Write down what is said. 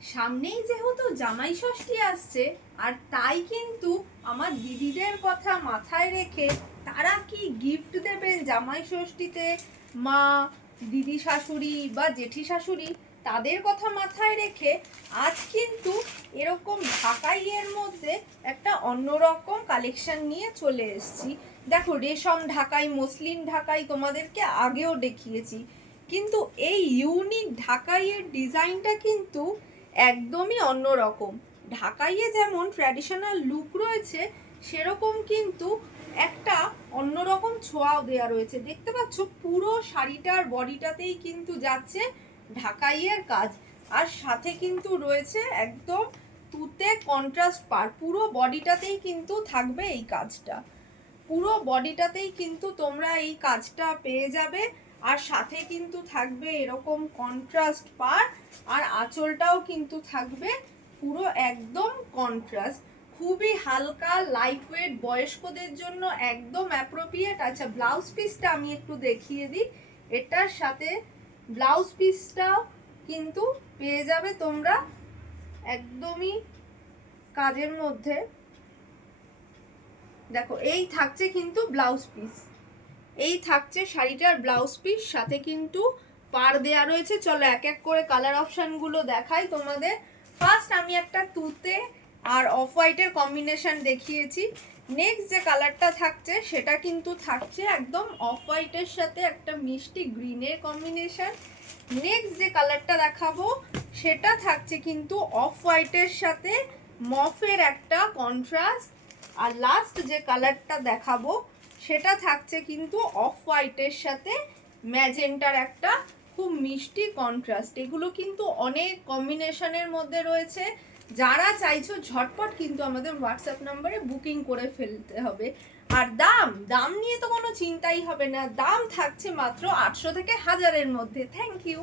সামনেই যেহেতু জামাই ষষ্ঠী আসছে, আর তাই কিন্তু আমার দিদিদের কথা মাথায় রেখে তারা কি গিফট দেবেন জামাই ষষ্ঠীতে, মা, দিদি শাশুড়ি বা জেঠি শাশুড়ি, তাদের কথা মাথায় রেখে আজ কিন্তু এরকম ঢাকাইয়ের মধ্যে একটা অন্যরকম কালেকশন নিয়ে চলে এসেছি। দেখো, রেশম ঢাকাই, মসলিন ঢাকাই তোমাদেরকে আগেও দেখিয়েছি, কিন্তু এই ইউনিক ঢাকাইয়ের ডিজাইনটা কিন্তু একদমই অন্যরকম। ঢাকাইয়ে যেমন ট্র্যাডিশনাল লুক রয়েছে, সেরকম কিন্তু একটা অন্যরকম ছোঁয়াও দেওয়া রয়েছে। দেখতে পাচ্ছ, পুরো শাড়িটার বডিটাতেই কিন্তু যাচ্ছে ঢাকাইয়ের কাজ, আর সাথে কিন্তু রয়েছে একদম তুতে কন্ট্রাস্ট পার। পুরো বডিটাতেই কিন্তু থাকবে এই কাজটা, পুরো বডিটাতেই কিন্তু তোমরা এই কাজটা পেয়ে যাবে। আর সাথে কিন্তু থাকবে এরকম কন্ট্রাস্ট পার, আর আঁচলটাও কিন্তু থাকবে পুরো একদম কন্ট্রাস্ট, খুবই হালকা লাইট ওয়েট, বয়স্কদের জন্য একদম অ্যাপ্রোপ্রিয়েট। আচ্ছা, ব্লাউজ পিসটা আমি একটু দেখিয়ে দিই। এটার সাথে ব্লাউজ পিসটাও কিন্তু পেয়ে যাবে তোমরা একদমই কাজের মধ্যে। দেখো, এই থাকছে কিন্তু ব্লাউজ পিস, এই থাকছে শাড়িটার ব্লাউজ পিস, সাথে কিন্তু পার দেয়া রয়েছে। চলো এক এক করে কালার অপশানগুলো দেখাই তোমাদের। ফার্স্ট আমি একটা তুতে আর অফ হোয়াইটের কম্বিনেশন দেখিয়েছি। নেক্সট যে কালারটা থাকছে সেটা কিন্তু থাকছে একদম অফ হোয়াইটের সাথে একটা মিষ্টি গ্রিনের কম্বিনেশন। নেক্সট যে কালারটা দেখাবো সেটা থাকছে কিন্তু অফ হোয়াইটের সাথে মফের একটা কন্ট্রাস্ট। আর লাস্ট যে কালারটা দেখাবো সেটা থাকছে কিন্তু অফ হোয়াইটের সাথে ম্যাজেন্টার একটা খুব মিষ্টি কন্ট্রাস্ট। এগুলো কিন্তু অনেক কম্বিনেশনের মধ্যে রয়েছে। যারা চাইছো ঝটপট কিন্তু আমাদের হোয়াটসঅ্যাপ নাম্বারে বুকিং করে ফেলতে হবে। আর দাম নিয়ে তো কোনো চিন্তাই হবে না, দাম থাকছে মাত্র 800 থেকে 1000-এর মধ্যে। Thank you.